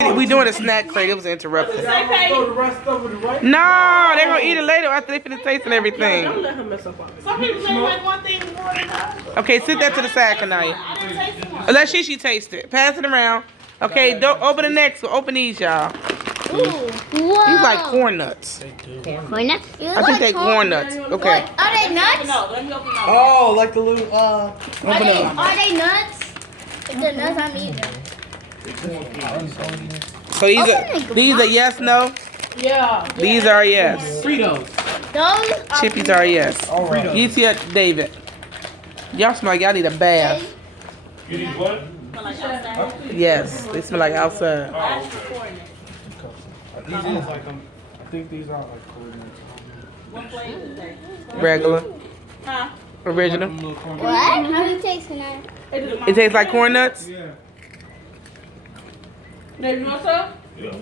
We doing a snack crate. It was interrupted. Throw the rest over the right. No, they're gonna eat it later after they finish tasting everything. Don't let him mess up on it. Some people say like one thing more than others. Okay, sit that to the side, Kanaya. I didn't taste one. Let Shishi taste it. Pass it around. Okay, don't open the next one. Open these, y'all. Ooh. Whoa. These like corn nuts. Corn nuts? I think they corn nuts. Okay. Are they nuts? No, let me open up. Oh, like the little Are they nuts? The nuts I'm eating. So these are yes, no. Yeah. These are yes. Fritos. Those? Chippies are yes. Fritos. You see it, David. Y'all smell like y'all need a bath. You need what? Like outside. Yes, they smell like outside. Oh, That's okay. recording it. These is like I think these are like coordinates. What flavor is that? Regular, Huh? original. What? How do you taste it? It tastes like corn nuts. Yeah. Dave, you want some? Yeah.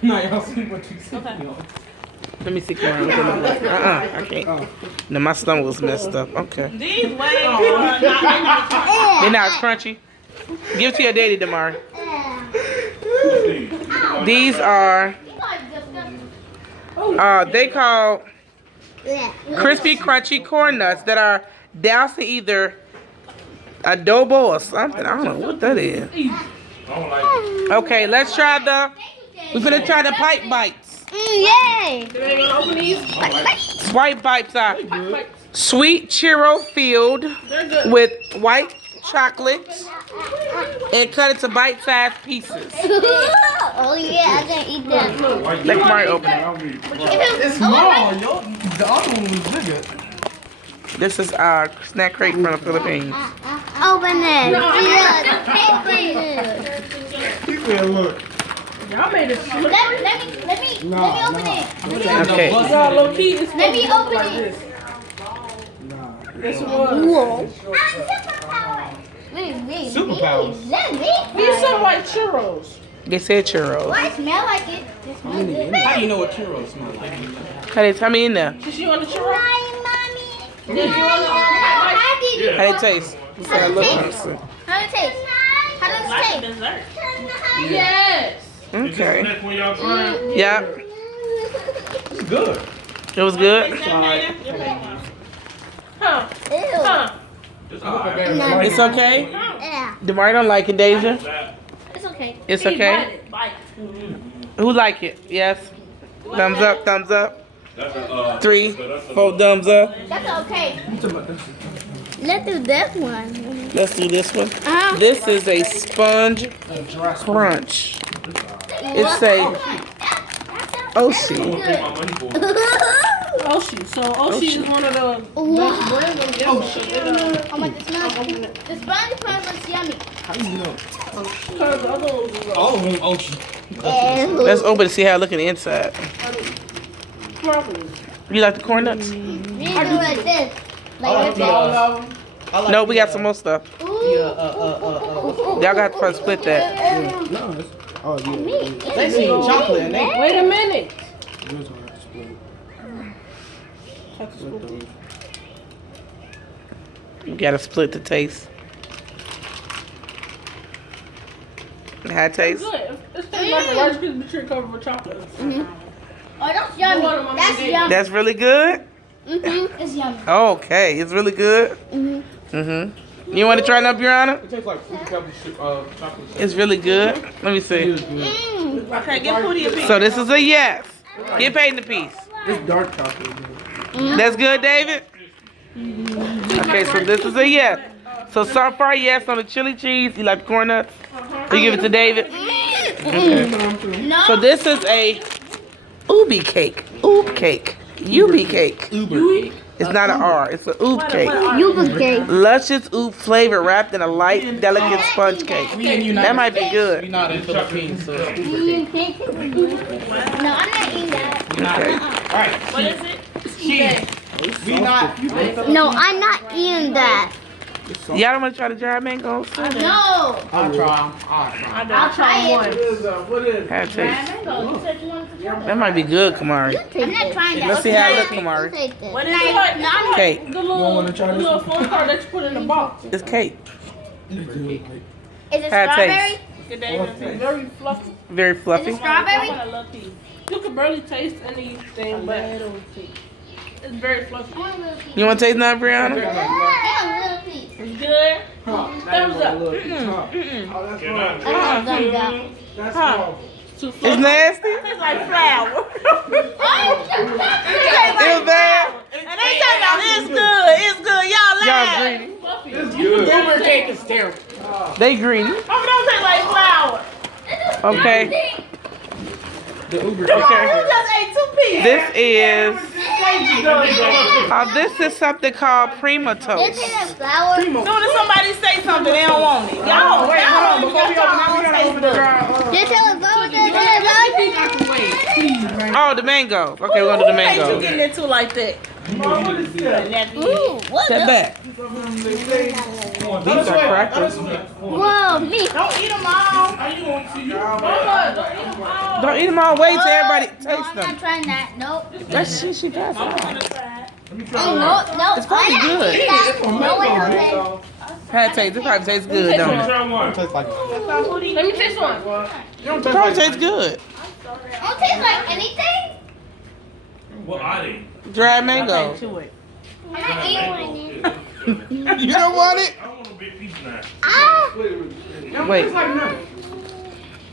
No, y'all see what you see. Okay. Let me see corn. I can't. No, my stomach was messed up. Okay. These waves are not They're not crunchy. Give it to your daddy, Damari. These are they call crispy crunchy corn nuts that are doused in either adobo or something. I don't know what that is. I don't like it. Okay, let's try we're gonna try the pipe bites. Yay! open these. White bites are sweet churro filled with white chocolate and cut into bite-sized pieces. Oh yeah, I can eat that. Let Kamari open it. It's small, yo. The other one was bigger. This is our snack crate from the Philippines. Open it. Yeah, He said, look. Y'all made it slick. let me open it. Okay. Y'all low key. It's Let me supposed to look open like it. this. Yes, it was. Whoa. Superpowers. Let me. These sound like churros. They said churros. I smell like it. It smells good. How do you know what churros smell like? How they tell me in there? Is she on the churro? Hi, mommy. Did you on the How did you? How they taste? Let's see how it looks. How does it taste? How does it like taste? dessert? Yes. Is this Okay. snack when y'all trying? Yeah, It's good. it was good. Huh? Ew. Huh? It's alright. It's okay. Yeah. Demari don't like it, Deja. It's okay. It's okay. Bite. Who like it? Yes. Thumbs up. Thumbs up. That's a 3, so that's a- 4 thumbs up. That's okay. Let's do this one. Let's do this one. Uh-huh. This is a sponge crunch. It's a Oshi. my money for it. Oshi. So Oshi is one of the best brands of Oshi. Oh my God, the sponge crunch looks yummy. How you know? Because the other ones are All of them ocean. Let's open to see how it look on the inside. probably. You like the corn nuts? You do like this. Like this. No, we got some more stuff. Ooh. Y'all got to first split that. No, it's, oh yeah. Me. They see chocolate and they. Wait a minute. Yours gonna have to split. You gotta split the taste. How it tastes? Good. It's tastes like a Rice Krispie treat covered with chocolate. Oh, that's yummy. That's yummy. That's really good? It's yummy. Okay, it's really good? Mm-hmm. You want to try it up, Your Honor? It tastes like fruit chocolate. It's really good. Let me see. Okay, get Pootie a piece. So this is a yes. Get paid in the piece. It's dark chocolate. That's good, David? Okay, so this is a yes. So far, yes on the chili cheese. You like the corn nuts? You give it to David? Okay. No. So this is a ubi cake. Oob cake. Ubi cake. Uber. It's not an R. It's an oob cake. Yuba cake. Luscious oob flavor wrapped in a light, delicate sponge cake. That might be We're good. not in Philippines, so. No, I'm not eating that. Okay. What is it? Cheese. We not. No, I'm not eating that. Y'all don't want to try the dried mangoes? No. I'll try. I'll try it. What is? How it taste? You said you wanted to try. That might be good, Kamari. I'm not trying that. Let's see how it look, Kamari. What is it? Like, no, Cake. the little, wanna try the this little one? phone card that you put in the box. It's cake. Is it How it strawberry? taste? Good David. Very fluffy. Very fluffy. Strawberry? I love these. You can barely taste anything, but it's very fluffy. I want a little piece. You want to taste none, Brianna? I want a little piece. It's good. Thumbs up. That's Huh. horrible. Too It's fluffy. nasty. Tastes like flour. It was bad. And they talking about it's good. It's good. Y'all Y'all laugh. greedy. It's good. Blueberry cake is terrible. They greedy. Oh, don't taste like flour. Okay. The Uber Come on, Okay. you just ate 2 pieces. This is something called Prima This Toast. is a flour. As soon as somebody say something, they don't want it. Y'all, Wait, hold on. y'all Before we open that, we gotta open the jar. This is a flour. Oh, the mango. Okay, we're gonna do the Who made you mango. getting into like that? Ooh, what Step the? back. These are crackers. Whoa, me. Don't eat them all. Mama, don't eat them all. Don't eat them all. Wait till everybody No, taste I'm not them. trying that. Nope. That shit she passed I'm out. gonna try it. Oh, no. It's probably I good. eat that. No way, okay. How it taste? It probably tastes good, don't it? Try one. Tastes like. Let me taste one. It don't It taste probably like. tastes good. Don't taste like anything. What are they? Dried mango. To it. I'm not eating one. You don't want it? I want a big piece now. Ah! Wait.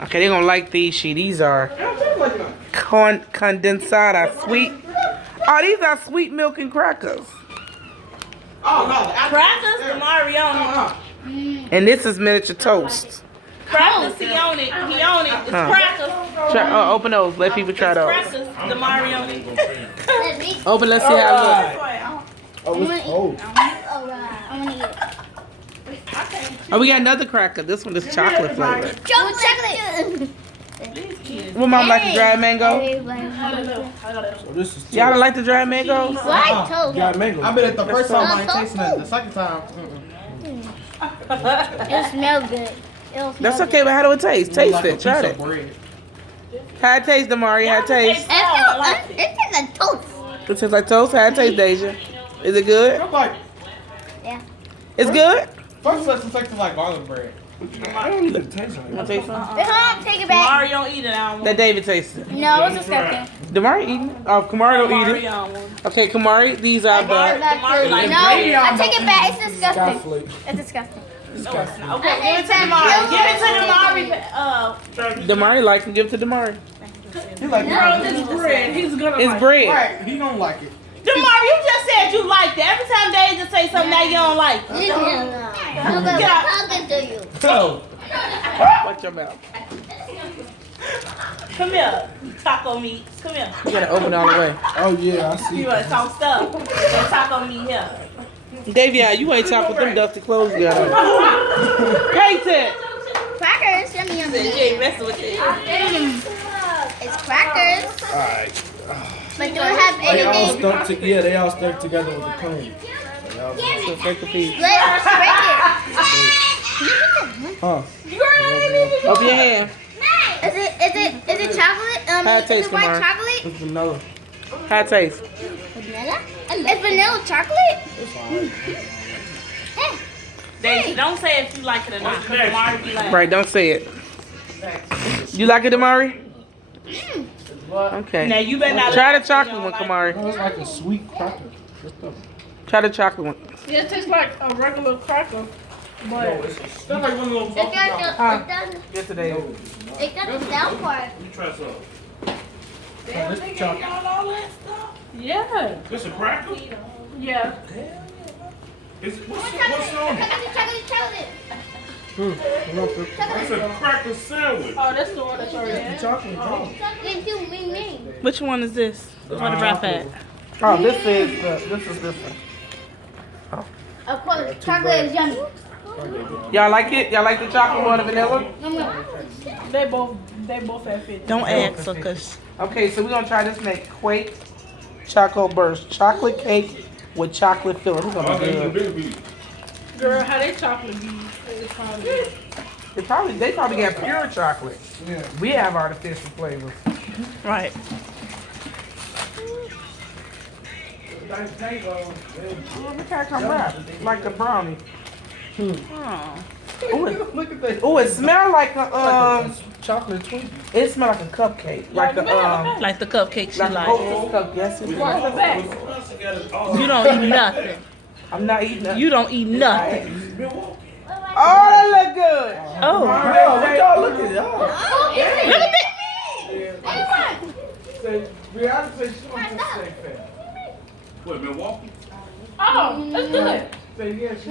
Okay, they're gonna like these. These are condensada sweet. Oh, these are sweet milk and crackers. Crackers, the Marioni. And this is miniature toast. Crackers, he on it. He on it. It's Huh. crackers. Try, open those. Let people try those. Crackers, the Marioni. Let me. Open. Let's see how it looks. Oh, it's cold. Alright, I'm gonna eat it. Oh, we got another cracker. This one is chocolate flavored. Chocolate. Well, mom like the dried mango. So this is. Y'all don't like the dried mangoes? White toast. Got mango. I bet at the first time I ain't That's so tasting it. The second time, It smells good. It'll smell That's okay, but how do it taste? Taste like a it. Try piece it. of bread. How it taste, Damari? How it taste? It tastes like toast. It tastes like toast. How it taste, Deja? Is it good? I'm like, It's good? first lesson tastes like garlic bread. I don't even taste it. You want to taste some? Take it back. Mario eat it. I don't want That David tastes it. No, it's disgusting. Damari eating it? Oh, Kamari don't eat it. Mario one. Okay, Kamari, these are the... No, I take it back. It's disgusting. Scotflake. It's disgusting. Okay, give it to the Mario. Give it to the Mario. Damari likes it. Give it to Damari. He like Bro, this bread. He's gonna It's like bread. right. He don't like it. Damari, you just said you liked it. Every time they just say something that you don't like. Leave me alone. Nobody talking to you. So, Watch your mouth. Come here, taco meat. Come here. You gotta open all the way. Oh yeah, I see. You want some stuff? There's taco meat here. Davey, you ain't talking with them dusty clothes you got on. Hate it. Crackers. Yummy, You yummy. ain't messing with it. It's crackers. Alright. But do it have They all anything? stuck to, yeah, they all stuck together with the cream. So take a piece. Let's break it. Huh. Open your hand. Is it chocolate? How it Is taste, it white Lamar? chocolate? It's vanilla. How it taste? Vanilla? It's vanilla chocolate? Daisy, don't say if you like it or not. Cause Damari be like, Right, don't say it. You like it, Damari? Okay. now you better not. Try let the me chocolate know, one, like- Kamari. No, it's like a sweet cracker. What's up? Try the chocolate one. Yeah, it tastes like a regular cracker. But that's like one of those It got Yes, today. the down part. You try some. This is chocolate. yeah, This a cracker? yeah. What's on it? Chocolate. It's a cracker sandwich. Oh, that's the one that's already in. Chocolate. Oh. Which one is this? What the drop at? Oh, this is this one. Of course, chocolate is yummy. Y'all like it? Y'all like the chocolate or the vanilla? They both have 50. Don't ask, suckers. Okay, so we're gonna try this next Quake Choco Burst chocolate cake with chocolate filling. It's gonna be Okay, the good. big piece. Girl, how they chocolate be? It's probably They probably got pure chocolate. Yeah. We have artificial flavors. right. Oh, look how it come wrapped like the brownie. Oh. Look at that. Oh, it smells like a Chocolate Twinkie. It smells like a cupcake, like a Like the cupcake she like a like. hostess cupcake. Yes, it is. You don't eat nothing. I'm not eating that. You don't eat nothing. Oh, that look good. Oh. Y'all look at y'all. Say, Rihanna said she wants to stay fat. What, Milwaukee? Oh, that's good. Say yeah, she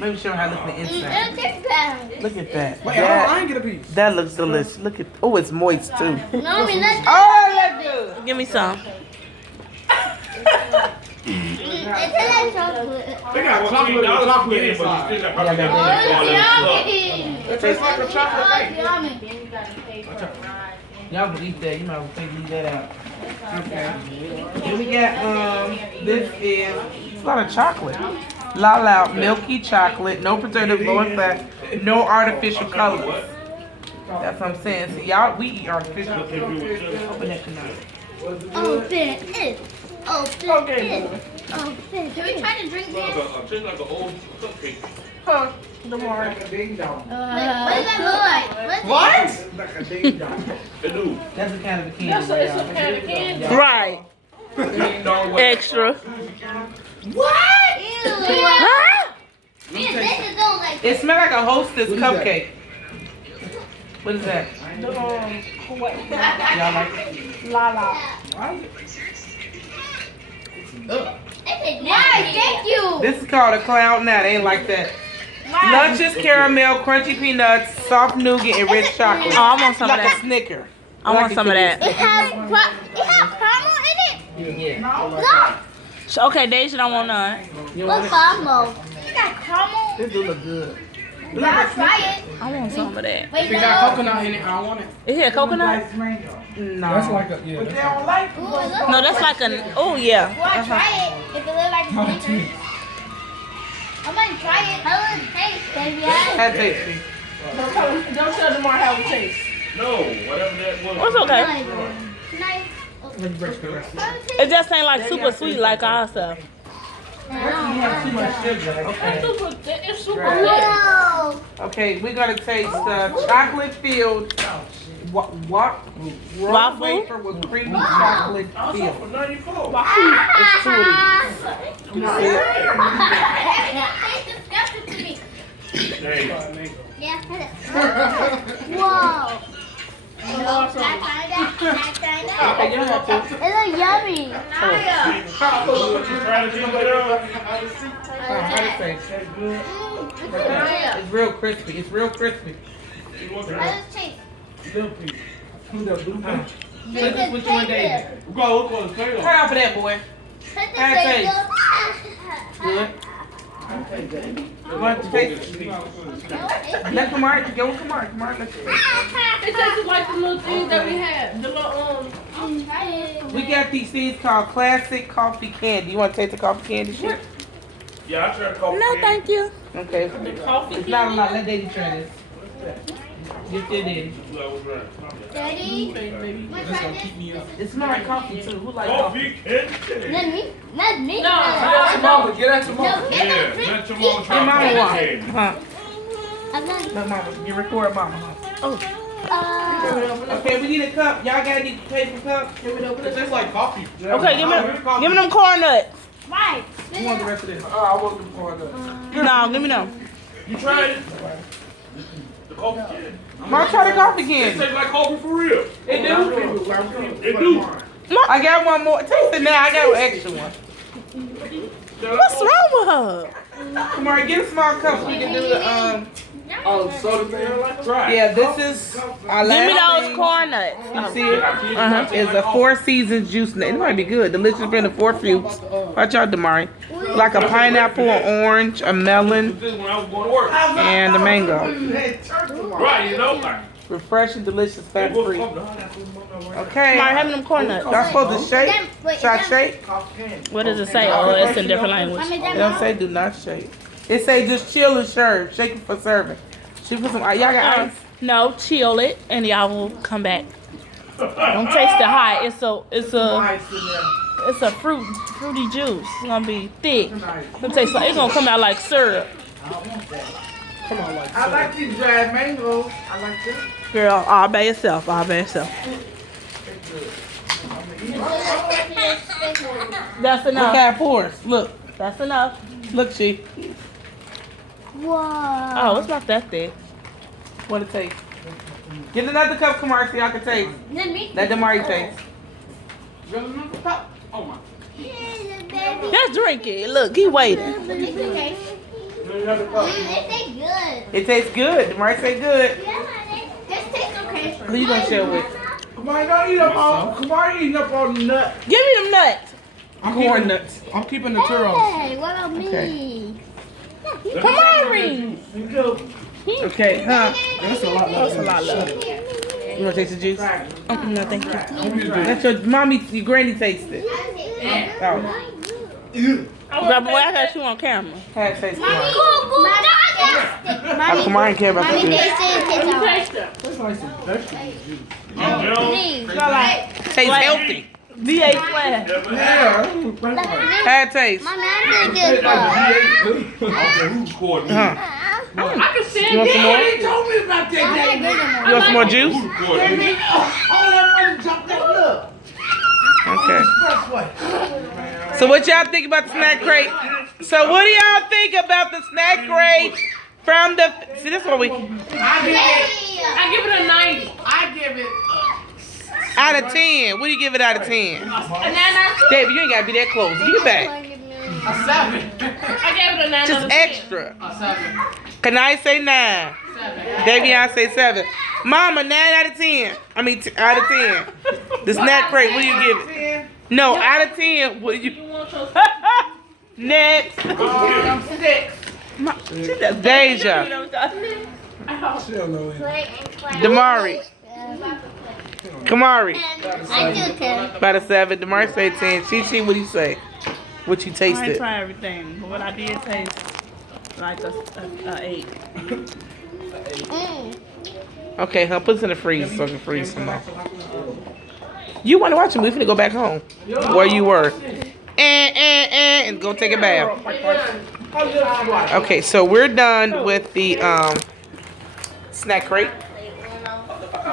Let me show her how it looks on the inside. Look at that. Wait, I That, ain't get a piece. that looks delicious. Look at. Oh, it's moist too. No, I mean, let's Oh, that look good. Give me some. chocolate. They got $20 to get in, but you still got probably got Oh, $1 It tastes like a chocolate cake. Y'all can eat that. You might want to leave that out. Okay. Then we got this is it's a lot of chocolate. La milky chocolate, no preservative, low in fat, no artificial colors. That's what I'm saying. So y'all, we eat artificial. Open that tonight. Open it. Open it. Open it. Can we try to drink this? Tastes like an old cupcake. Huh? The more. What does that look like? What? They do. That's the kind of candy. That's it's a can of candy. Right. Extra. What? Ew. Huh? Man, this is don't like. It smells like a hostess cupcake. What is that? Y'all like it? Lala. Why? Thank you. This is called a cloud nut. Ain't like that. Lunches, caramel, crunchy peanuts, soft nougat, and rich chocolate. Oh, I want some of Like a that. Snicker. I want some of that. It has caramel in it. Yeah. Look. Okay, Deja don't want none. You Look, want it? caramel. It got caramel. This do look good. Yeah, I'll try it. I want some of that. Wait, If it got coconut in it, I want it. Is here coconut? No. That's like a, yeah. But they don't like it. Ooh, it looks. No, that's like an. Oh yeah. Well, try it. If it looks like a Snickers. I'm gonna try it. How does it taste, baby? That tasty. Don't tell them how it tastes. No, whatever that was. It's okay. Nice. It just ain't like super sweet like our stuff. You have too much sugar. Okay. It's super good. Whoa. Okay, we're gonna taste chocolate-filled waffle wafer with creamy chocolate Also filled. for 94. It's two of these. You see it? Hey, Whoa. Okay, you don't have to. It looks yummy. you trying to do it up? How does it taste? It's real crispy. It's real crispy. You want How to- does it taste? What you want, David? Go, look what it's made Turn of. off of that, boy. How does How it it taste? taste? Good. You want to taste? Let Kamar go. Kamar, let's taste. It tastes like the little things that we had. The little Try it. We got these things called classic coffee candy. You want to taste the coffee candy shit? Yeah, I tried to call No, thank you. Okay. the coffee. It's not a lot. Let Daddy try this. Get your daddy. Daddy. Wanna try this? It smells like coffee too. Who like coffee? Coffee candy. Not me. Not me. No, Mama, get at your No, mama. get Yeah, the drink. let your mama Hey, try mama coffee want. candy. Huh? I'm done. Let mama. You record mama. Huh? Okay, we need a cup. Y'all got any paper cups? It tastes like coffee. Okay, give me them corn nuts. Right. Who want the rest of this? I want them for the. No, give me them. You tried it? The coffee candy. Mom, try the coffee It candy. tastes like coffee for real. It do. It do. I got one more. Taste it now. I got an extra one. What's wrong with her? Come on, get a small cup so we can do the Oh, soda thing? Try it. Yeah, this is our Give me last those thing. corn nuts. You see it? It's a Four Seasons juice. It might be good. Delicious blend of 4 fruits. Watch out, Damari. Like a pineapple, an orange, a melon, This is when I was going to work. and a mango. Right, you know, like. Refreshing, delicious, fat free. Okay. Mark, have me them corn nuts. Y'all supposed to shake? Should I shake? What does it say? Oh, it's in different language. It don't say do not shake. It say just chill and serve. Shake it for serving. She put some ice. Y'all got ice? No, chill it, and y'all will come back. Don't taste it hot. It's a fruity juice. It's gonna be thick. It's gonna taste like it's gonna come out like syrup. Come on, like. I like these dried mangoes. I like them. Girl, all by yourself. All by yourself. That's Look enough. at pores. Look. That's enough. Look, she. Whoa. Oh, it's not that thick. What it tastes. Get another cup, Kamari, so y'all can taste. Let Damari taste. Oh my. Baby. Just drink it. Look, he waiting. It tastes good. It tastes good. Damari say good. This tastes okay. Who you gonna share with? Kamari, don't eat up all. Kamari eating up all the nuts. Give me them nuts. Corn nuts. I'm keeping the churros. Hey, what about me? Come on, Reem. You go. Okay, huh? That's a lot. That's a lot of love. You wanna taste the juice? No, thank you. Let your mommy, your granny taste it. Oh, But boy, I got you on camera. have it taste Kamari. Mommy, Kamari ain't care about mommy, the they juice. say it tastes Taste alright. them. That's like some vegetable juice. Please. Tastes healthy. V8 flash. How it taste? Mommy, I'm doing good, bro. Who's recording? Huh? I can see You want some more? They told me about that. I'm not good anymore. You want some more juice? Who's recording? All that money jumped that look. Okay. Expressway. So what y'all think about the snack crate? So what do y'all think about the snack crate from the? See, this one we I give it a 90. I give it. out of 10. What do you give it out of 10? A 9 out of 10. David, you ain't gotta be that close. Give it back. A 7. I gave it a 9 out Just of 10. extra. A 7. Can I say 9? 7. Davion say 7. Mama, 9 out of 10. I mean, out of 10. The snack crate, what do you give it? No, out of 10, what do you? You want your Next. 6. Deja. She don't know either. Damari. Kamari. I do too. About a 7. Damari say 10. Chi, what do you say? What you I ain't tasted? try everything, but what I did taste like a 8. Okay, huh? Put this in the freezer so I can freeze some more. You want to watch a movie to go back home? Where you were. And go take a bath. Okay, so we're done with the snack crate.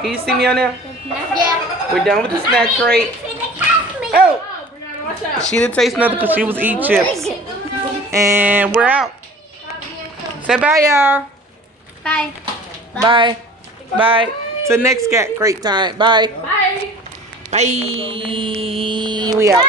Can you see me on there? Yeah. We're done with the snack crate. Oh! She didn't taste nothing because she was eating chips. And we're out. Say bye, y'all. Bye. Bye. Bye. Till next cat crate time. Bye. Bye. Bye. We out.